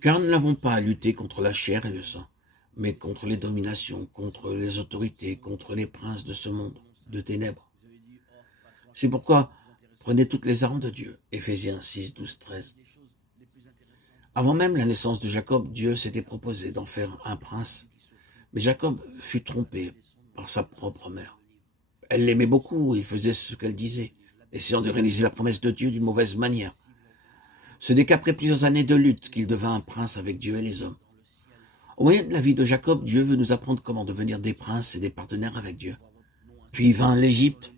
Car nous n'avons pas à lutter contre la chair et le sang, mais contre les dominations, contre les autorités, contre les princes de ce monde, de ténèbres. C'est pourquoi prenez toutes les armes de Dieu. Éphésiens 6, 12, 13. Avant même la naissance de Jacob, Dieu s'était proposé d'en faire un prince, mais Jacob fut trompé par sa propre mère. Elle l'aimait beaucoup et il faisait ce qu'elle disait, essayant de réaliser la promesse de Dieu d'une mauvaise manière. Ce n'est qu'après plusieurs années de lutte qu'il devint un prince avec Dieu et les hommes. Au moyen de la vie de Jacob, Dieu veut nous apprendre comment devenir des princes et des partenaires avec Dieu. Puis vint l'Égypte.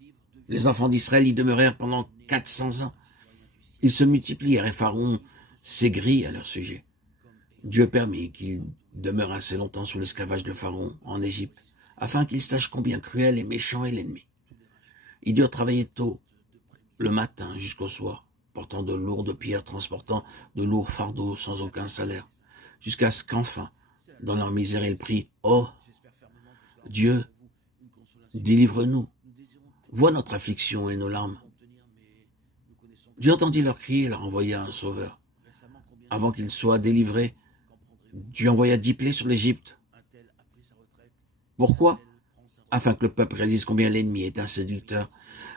Les enfants d'Israël y demeurèrent pendant 400 ans. Ils se multiplièrent et Pharaon s'aigrit à leur sujet. Dieu permit qu'ils demeurent assez longtemps sous l'esclavage de Pharaon en Égypte, afin qu'ils sachent combien cruel et méchant est l'ennemi. Ils durent travailler tôt, le matin jusqu'au soir, portant de lourdes pierres, transportant de lourds fardeaux sans aucun salaire, jusqu'à ce qu'enfin, dans leur misère, ils prient « Oh, Dieu, délivre-nous, vois notre affliction et nos larmes. » Dieu entendit leurs cris et leur envoya un sauveur. Avant qu'ils soient délivrés, Dieu envoya 10 plaies sur l'Égypte. Pourquoi ? Afin que le peuple réalise combien l'ennemi est un séducteur.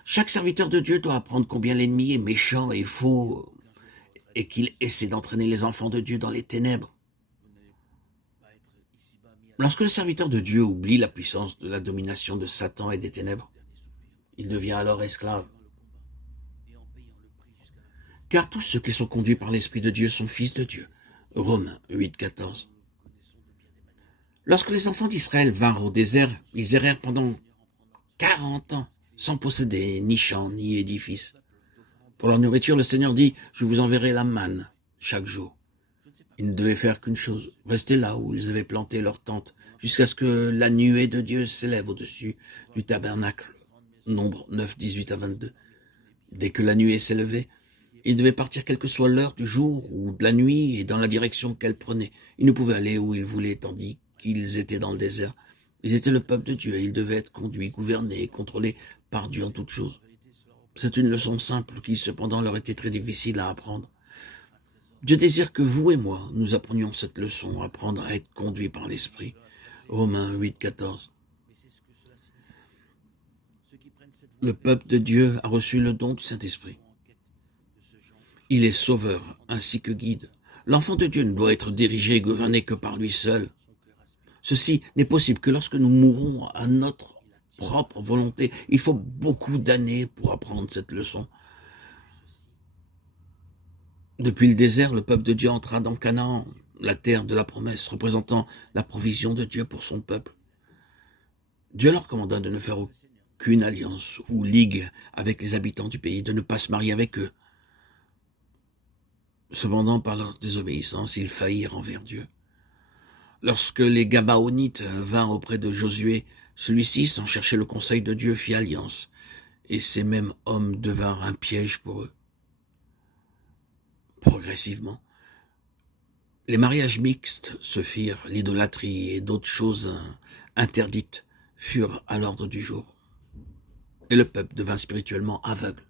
Chaque serviteur de Dieu doit apprendre combien l'ennemi est méchant et faux et qu'il essaie d'entraîner les enfants de Dieu dans les ténèbres. Lorsque le serviteur de Dieu oublie la puissance de la domination de Satan et des ténèbres, il devient alors esclave. Car tous ceux qui sont conduits par l'Esprit de Dieu sont fils de Dieu. Romains 8, 14. Lorsque les enfants d'Israël vinrent au désert, ils errèrent pendant 40 ans, sans posséder ni champ ni édifice. Pour leur nourriture, le Seigneur dit « Je vous enverrai la manne chaque jour ». Ils ne devaient faire qu'une chose, rester là où ils avaient planté leur tente, jusqu'à ce que la nuée de Dieu s'élève au-dessus du tabernacle. Nombre 9, 18 à 22. Dès que la nuée s'élevait, ils devaient partir quelle que soit l'heure du jour ou de la nuit et dans la direction qu'elle prenait. Ils ne pouvaient aller où ils voulaient, tandis qu'ils étaient dans le désert. Ils étaient le peuple de Dieu et ils devaient être conduits, gouvernés et contrôlés par Dieu en toutes choses. C'est une leçon simple qui cependant leur était très difficile à apprendre. Dieu désire que vous et moi, nous apprenions cette leçon, apprendre à être conduits par l'Esprit. Romains 8, 14. Le peuple de Dieu a reçu le don du Saint-Esprit. Il est sauveur ainsi que guide. L'enfant de Dieu ne doit être dirigé et gouverné que par lui seul. Ceci n'est possible que lorsque nous mourrons à notre propre volonté. Il faut beaucoup d'années pour apprendre cette leçon. Depuis le désert, le peuple de Dieu entra dans Canaan, la terre de la promesse, représentant la provision de Dieu pour son peuple. Dieu leur commanda de ne faire aucune alliance ou ligue avec les habitants du pays, de ne pas se marier avec eux. Cependant, par leur désobéissance, ils faillirent envers Dieu. Lorsque les Gabaonites vinrent auprès de Josué, celui-ci, sans chercher le conseil de Dieu, fit alliance, et ces mêmes hommes devinrent un piège pour eux. Progressivement, les mariages mixtes se firent, l'idolâtrie et d'autres choses interdites furent à l'ordre du jour. Et le peuple devint spirituellement aveugle.